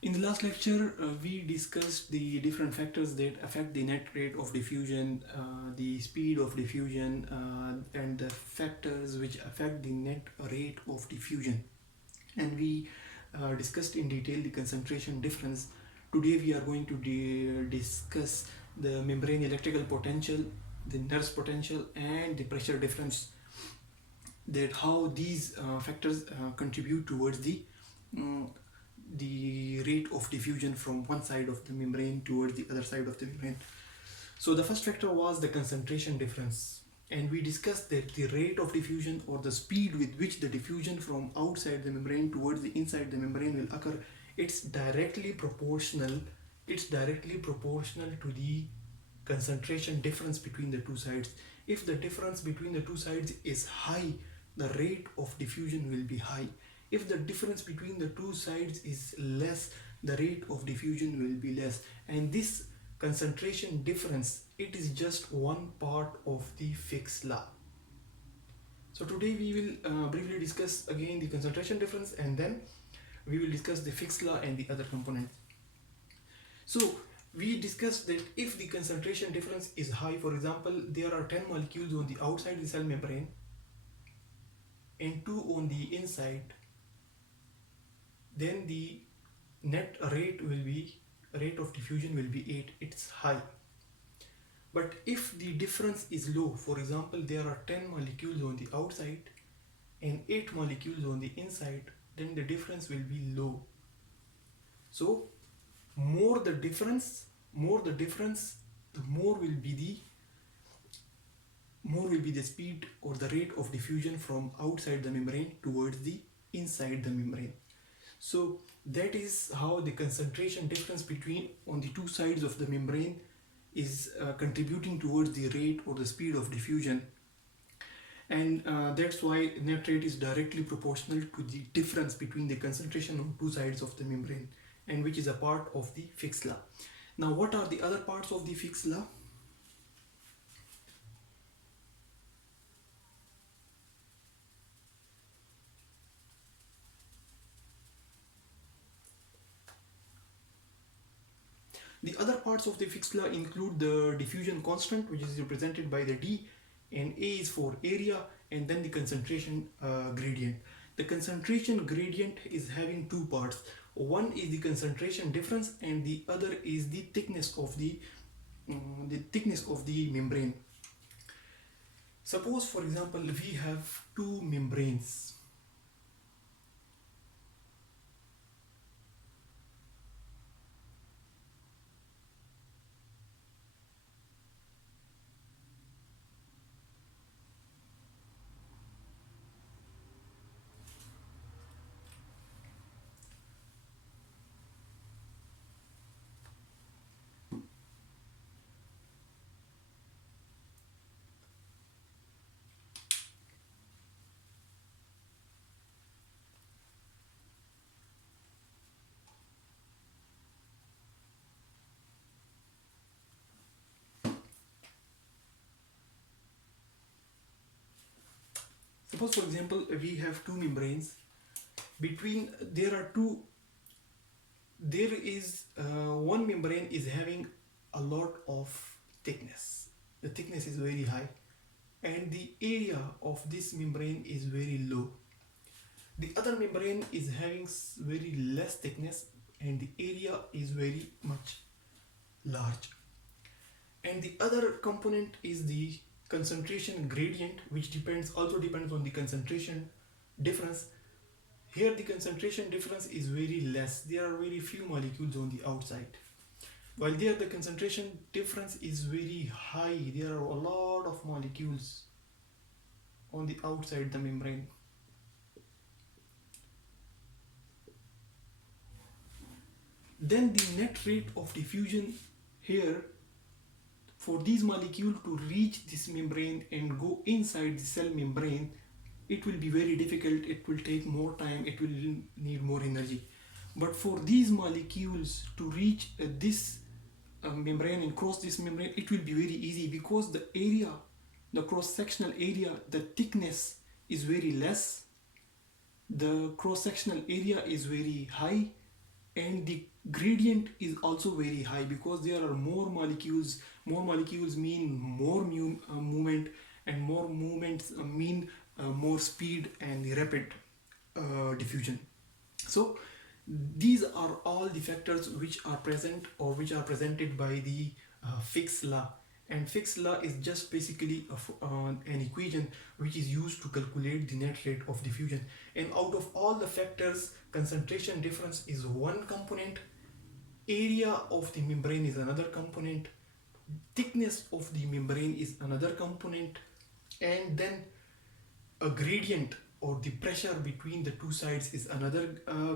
In the last lecture, we discussed the different factors that affect the net rate of diffusion, the speed of diffusion, and the factors which affect the net rate of diffusion. And we discussed in detail the concentration difference. Today we are going to discuss the membrane electrical potential, the Nerst potential, and the pressure difference, that how these factors contribute towards um, the rate of diffusion from one side of the membrane towards the other side of the membrane. So the first factor was the concentration difference, and we discussed that the rate of diffusion, or the speed with which the diffusion from outside the membrane towards the inside the membrane will occur, it's directly proportional to the concentration difference between the two sides. If the difference between the two sides is high, the rate of diffusion will be high. If the difference between the two sides is less, the rate of diffusion will be less. And this concentration difference, it is just one part of the Fick's law. So today we will briefly discuss again the concentration difference, and then we will discuss the Fick's law and the other components. So we discussed that if the concentration difference is high, for example, there are 10 molecules on the outside the cell membrane and 2 on the inside, then the net rate of diffusion will be 8. It's high. But if the difference is low, for example, there are 10 molecules on the outside and 8 molecules on the inside, then the difference will be low. So more the difference, the more will be the speed or the rate of diffusion from outside the membrane towards the inside the membrane. So that is how the concentration difference between on the two sides of the membrane is contributing towards the rate or the speed of diffusion. And that's why net rate is directly proportional to the difference between the concentration on two sides of the membrane, and which is a part of the Fick's law. Now what are the other parts of the Fick's law? The other parts of the Fick's law include the diffusion constant, which is represented by the D, and A is for area, and then the concentration gradient. The concentration gradient is having two parts. One is the concentration difference, and the other is the thickness of the membrane. Suppose, for example, we have two membranes. Suppose, for example, we have two membranes. There is one membrane is having a lot of thickness. The thickness is very high, and the area of this membrane is very low. The other membrane is having very less thickness, and the area is very much large. And the other component is the concentration gradient, which also depends on the concentration difference. Here the concentration difference is very less. There are very few molecules on the outside, while there the concentration difference is very high. There are a lot of molecules on the outside the membrane. Then the net rate of diffusion here, for these molecules to reach this membrane and go inside the cell membrane, it will be very difficult. It will take more time, it will need more energy. But for these molecules to reach this membrane and cross this membrane, it will be very easy, because the area, the cross-sectional area, the thickness is very less, the cross-sectional area is very high, and the gradient is also very high because there are more molecules. More molecules mean more movement, and more movements mean more speed and rapid diffusion. So these are all the factors which are present or which are presented by the Fick's law. And Fick's law is just basically an equation which is used to calculate the net rate of diffusion. And out of all the factors, concentration difference is one component, area of the membrane is another component, thickness of the membrane is another component, and then a gradient or the pressure between the two sides is another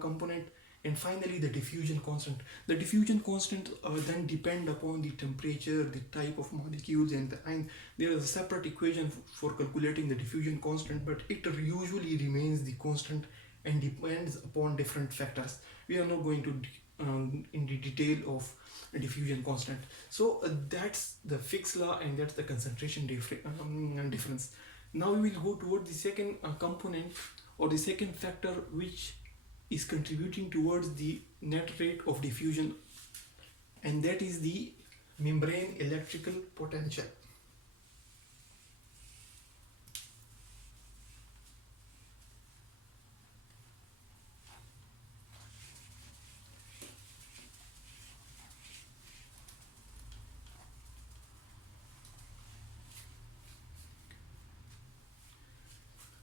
component, and finally the diffusion constant. The diffusion constant then depend upon the temperature, the type of molecules, and there is a separate equation for calculating the diffusion constant, but it usually remains the constant and depends upon different factors. We are not going to in the detail of diffusion constant. So that's the Fick's law, and that's the concentration difference. Now we will go toward the second component or the second factor which is contributing towards the net rate of diffusion, and that is the membrane electrical potential.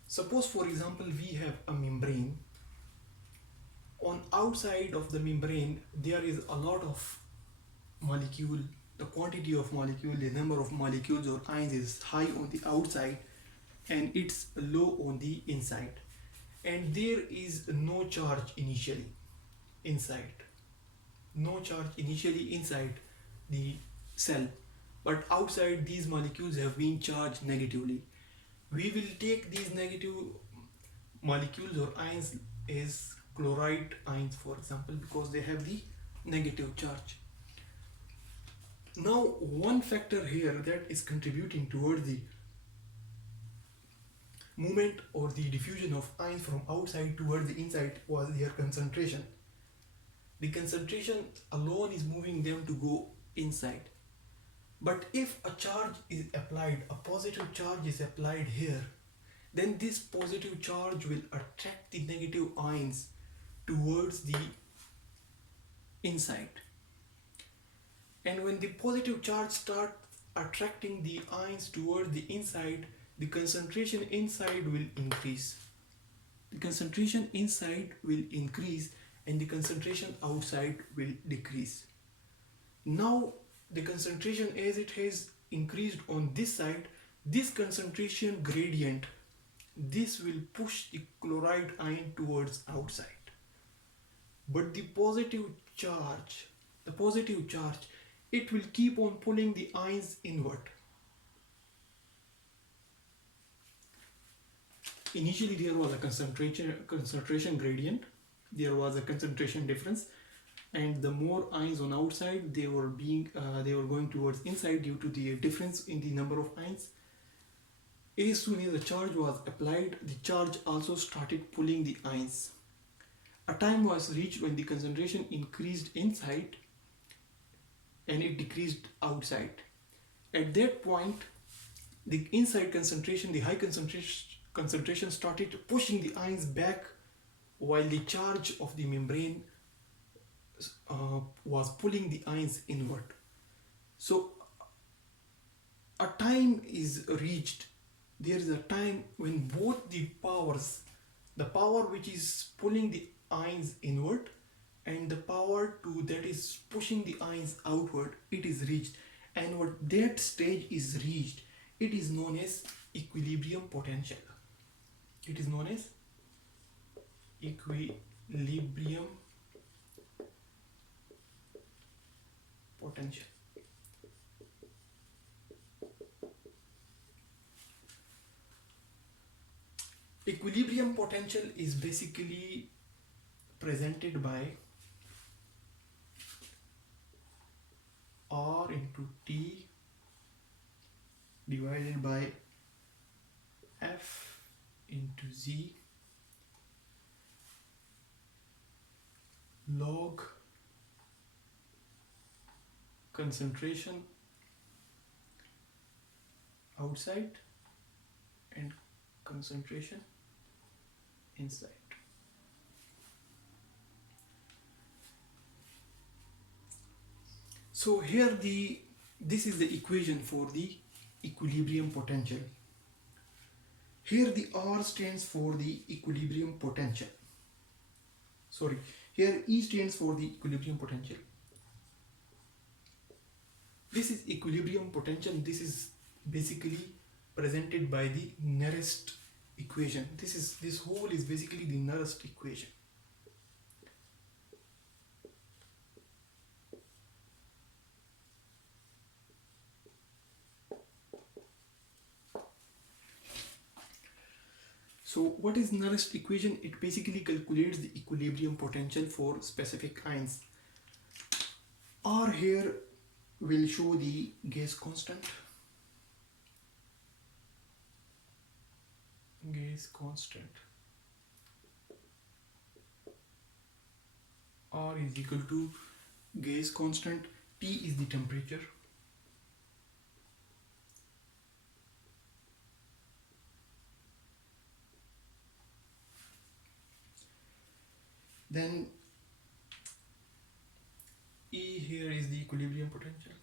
Suppose, for example, we have a membrane. On outside of the membrane there is a lot of molecule. The quantity of molecule, the number of molecules or ions is high on the outside and it's low on the inside, and there is no charge initially inside, no charge initially inside the cell, but outside these molecules have been charged negatively. We will take these negative molecules or ions as chloride ions, for example, because they have the negative charge. Now one factor here that is contributing toward the movement or the diffusion of ions from outside toward the inside was their concentration. The concentration alone is moving them to go inside. But if a charge is applied, a positive charge is applied here, then this positive charge will attract the negative ions towards the inside. And when the positive charge starts attracting the ions towards the inside, the concentration inside will increase. The concentration inside will increase and the concentration outside will decrease. Now the concentration, as it has increased on this side, this concentration gradient, this will push the chloride ion towards outside. But the positive charge, it will keep on pulling the ions inward. Initially there was a concentration gradient, there was a concentration difference, and the more ions on outside, they were going towards inside due to the difference in the number of ions. As soon as the charge was applied, the charge also started pulling the ions. A time was reached when the concentration increased inside and it decreased outside. At that point, the inside concentration, the high concentration started pushing the ions back, while the charge of the membrane was pulling the ions inward. So a time is reached, there is a time when both the powers, the power which is pulling the ions inward and the power that is pushing the ions outward, it is reached. And what that stage is reached, it is known as equilibrium potential. It is known as equilibrium potential. Equilibrium potential is basically presented by R into T divided by F into Z log concentration outside and concentration inside. So here this is the equation for the equilibrium potential. Here the R stands for the equilibrium potential. Sorry, here E stands for the equilibrium potential. This is equilibrium potential. This is basically presented by the Nerst equation. This whole is basically the Nerst equation. So what is Nerst equation? It basically calculates the equilibrium potential for specific ions. R here will show the gas constant. Gas constant. R is equal to gas constant. T is the temperature. Then E here is the equilibrium potential.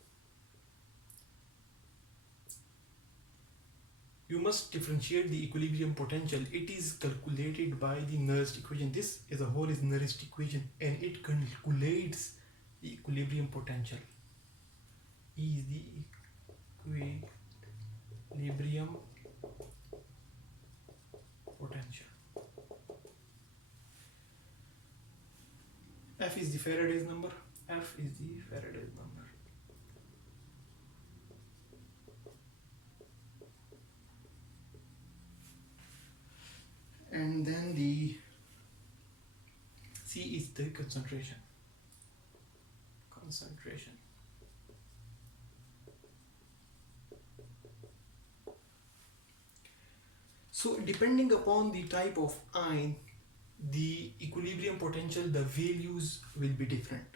You must differentiate the equilibrium potential. It is calculated by the Nerst equation. This as a whole is Nerst equation, and it calculates the equilibrium potential. E is the equilibrium potential. F is the Faraday's number. F is the Faraday's number. And then the C is the concentration. Concentration. So depending upon the type of ion, the equilibrium potential, the values will be different.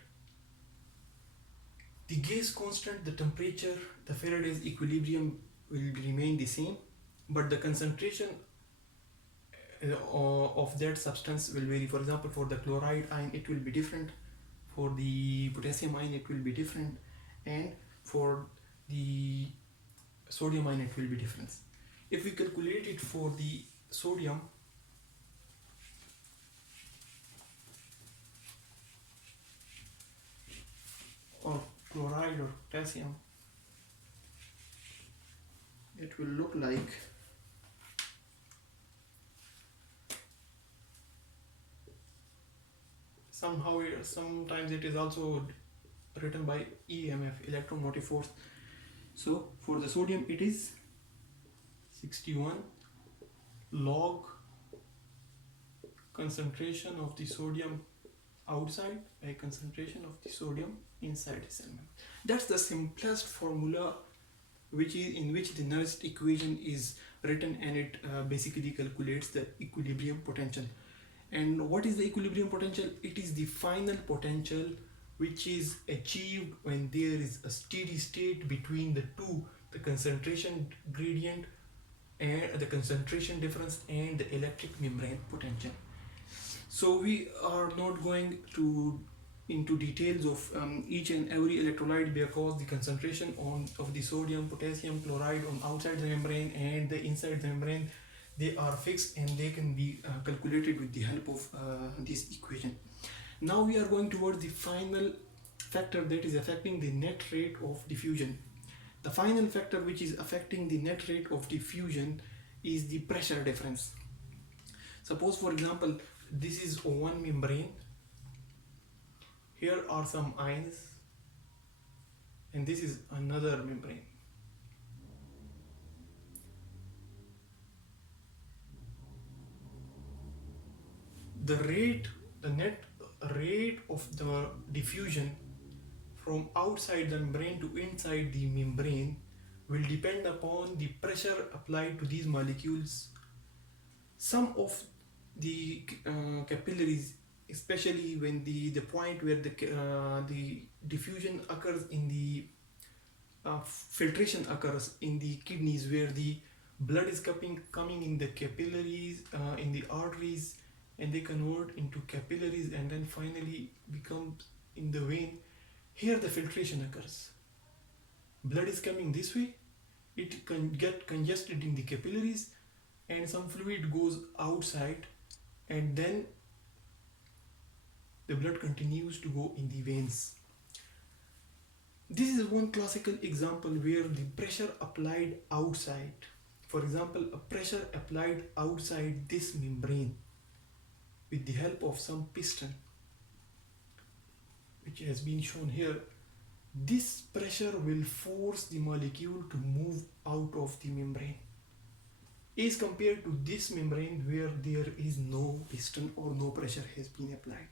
The gas constant, the temperature, the Faraday's equilibrium will remain the same, but the concentration of that substance will vary. For example, for the chloride ion it will be different, for the potassium ion it will be different, and for the sodium ion it will be different. If we calculate it for the sodium, or chloride or potassium, it will look like sometimes it is also written by EMF, electromotive force. So for the sodium it is 61 log concentration of the sodium outside by concentration of the sodium inside the cell membrane. That's the simplest formula in which the Nerst equation is written, and it basically calculates the equilibrium potential. And what is the equilibrium potential? It is the final potential which is achieved when there is a steady state between the two, the concentration gradient and the concentration difference and the electric membrane potential. So we are not going into details of each and every electrolyte, because the concentration of the sodium, potassium, chloride on outside the membrane and the inside the membrane, they are fixed and they can be calculated with the help of this equation. Now we are going towards the final factor that is affecting the net rate of diffusion. The final factor which is affecting the net rate of diffusion is the pressure difference. Suppose, for example, this is one membrane. Here are some ions, and this is another membrane. The net rate of the diffusion from outside the membrane to inside the membrane will depend upon the pressure applied to these molecules. Some of the capillaries especially when the point where the diffusion occurs in the filtration occurs in the kidneys, where the blood is coming in the capillaries, in the arteries, and they convert into capillaries and then finally become in the vein. Here the filtration occurs. Blood is coming this way, it can get congested in the capillaries, and some fluid goes outside, and then the blood continues to go in the veins. This is one classical example where the pressure applied outside, for example, a pressure applied outside this membrane with the help of some piston, which has been shown here. This pressure will force the molecule to move out of the membrane, as compared to this membrane where there is no piston or no pressure has been applied.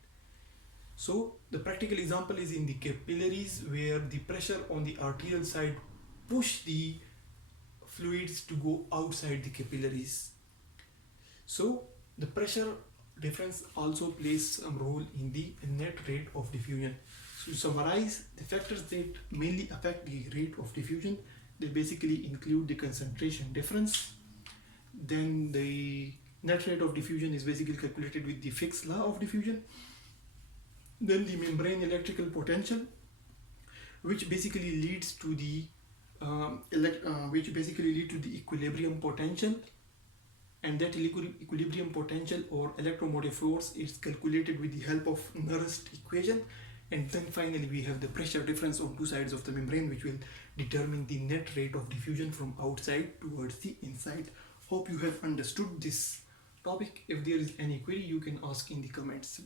So the practical example is in the capillaries, where the pressure on the arterial side push the fluids to go outside the capillaries. So the pressure difference also plays some role in the net rate of diffusion. So to summarize, the factors that mainly affect the rate of diffusion, they basically include the concentration difference. Then the net rate of diffusion is basically calculated with the Fick's law of diffusion. Then the membrane electrical potential, which basically leads to the equilibrium potential, and that equilibrium potential or electromotive force is calculated with the help of Nerst equation. And then finally we have the pressure difference on two sides of the membrane, which will determine the net rate of diffusion from outside towards the inside. Hope you have understood this topic. If there is any query, you can ask in the comments.